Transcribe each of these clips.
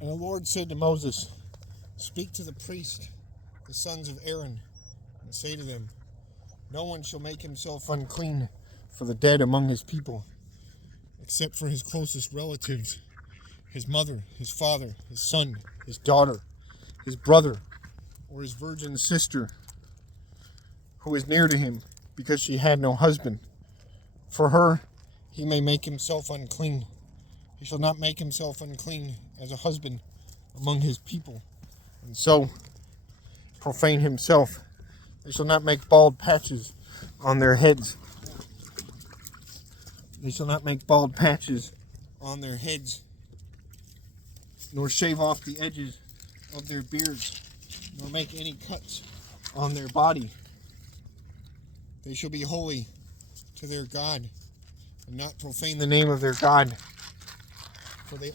And the Lord said to Moses, Speak to the priest, the sons of Aaron, and say to them, No one shall make himself unclean for the dead among his people, except for his closest relatives, his mother, his father, his son, his daughter, his brother, or his virgin sister, who is near to him, because she had no husband. For her he may make himself unclean. He shall not make himself unclean as a husband among his people, and so profane himself. They shall not make bald patches on their heads. They shall not make bald patches on their heads, nor shave off the edges of their beards, nor make any cuts on their body. They shall be holy to their God, and not profane the name of their God. For they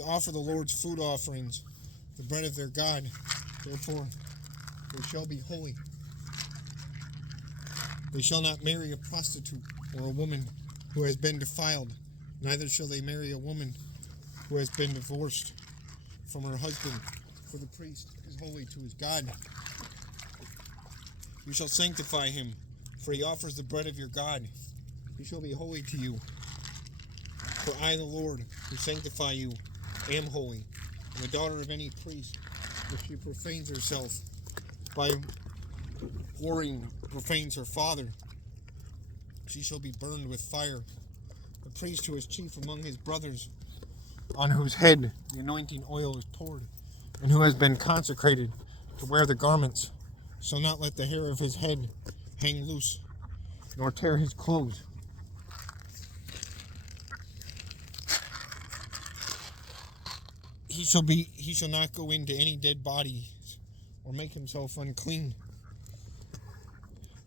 offer the Lord's food offerings, the bread of their God. Therefore, they shall be holy. They shall not marry a prostitute or a woman who has been defiled, neither shall they marry a woman who has been divorced from her husband, for the priest is holy to his God. You shall sanctify him, for he offers the bread of your God. He shall be holy to you. For I, the Lord, who sanctify you, am holy. And the daughter of any priest, if she profanes herself by whoring, profanes her father, she shall be burned with fire. The priest who is chief among his brothers, on whose head the anointing oil is poured, and who has been consecrated to wear the garments, shall not let the hair of his head hang loose, nor tear his clothes. He shall not go into any dead body, or make himself unclean.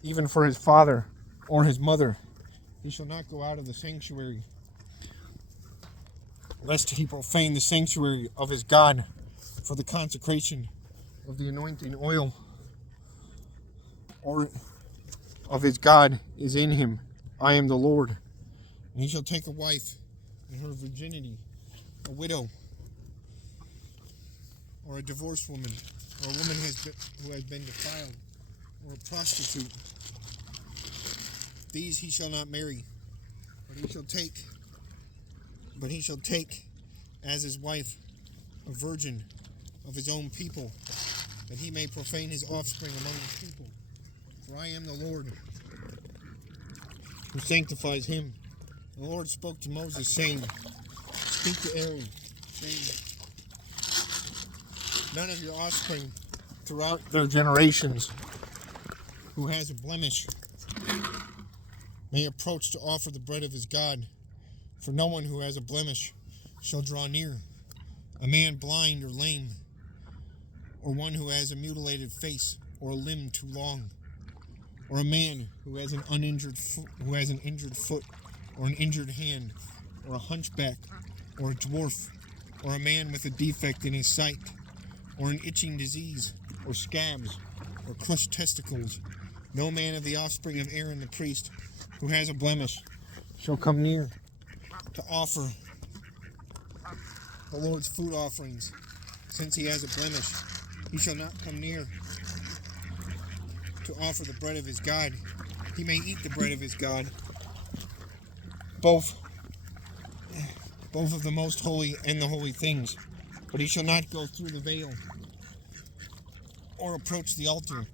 Even for his father or his mother, he shall not go out of the sanctuary, lest he profane the sanctuary of his God, for the consecration of the anointing oil or of his God is in him. I am the Lord. And he shall take a wife in her virginity, a widow, or a divorced woman, or a woman who has been defiled, or a prostitute. These he shall not marry, but he shall take as his wife a virgin of his own people, that he may profane his offspring among the people. For I am the Lord, who sanctifies him. The Lord spoke to Moses, saying, Speak to Aaron, saying, None of your offspring throughout their generations who has a blemish may approach to offer the bread of his God, for no one who has a blemish shall draw near, a man blind or lame, or one who has a mutilated face, or a limb too long, or a man who has an injured foot, or an injured hand, or a hunchback, or a dwarf, or a man with a defect in his sight, or an itching disease, or scabs, or crushed testicles. No man of the offspring of Aaron the priest who has a blemish shall come near to offer the Lord's food offerings, since he has a blemish. He shall not come near to offer the bread of his God. He may eat the bread of his God, both of the most holy and the holy things, but he shall not go through the veil or approach the altar,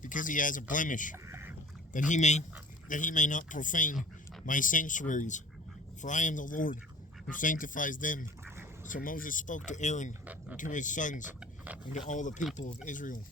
because he has a blemish, that he may not profane my sanctuaries. For I am the Lord, who sanctifies them. So Moses spoke to Aaron and to his sons and to all the people of Israel.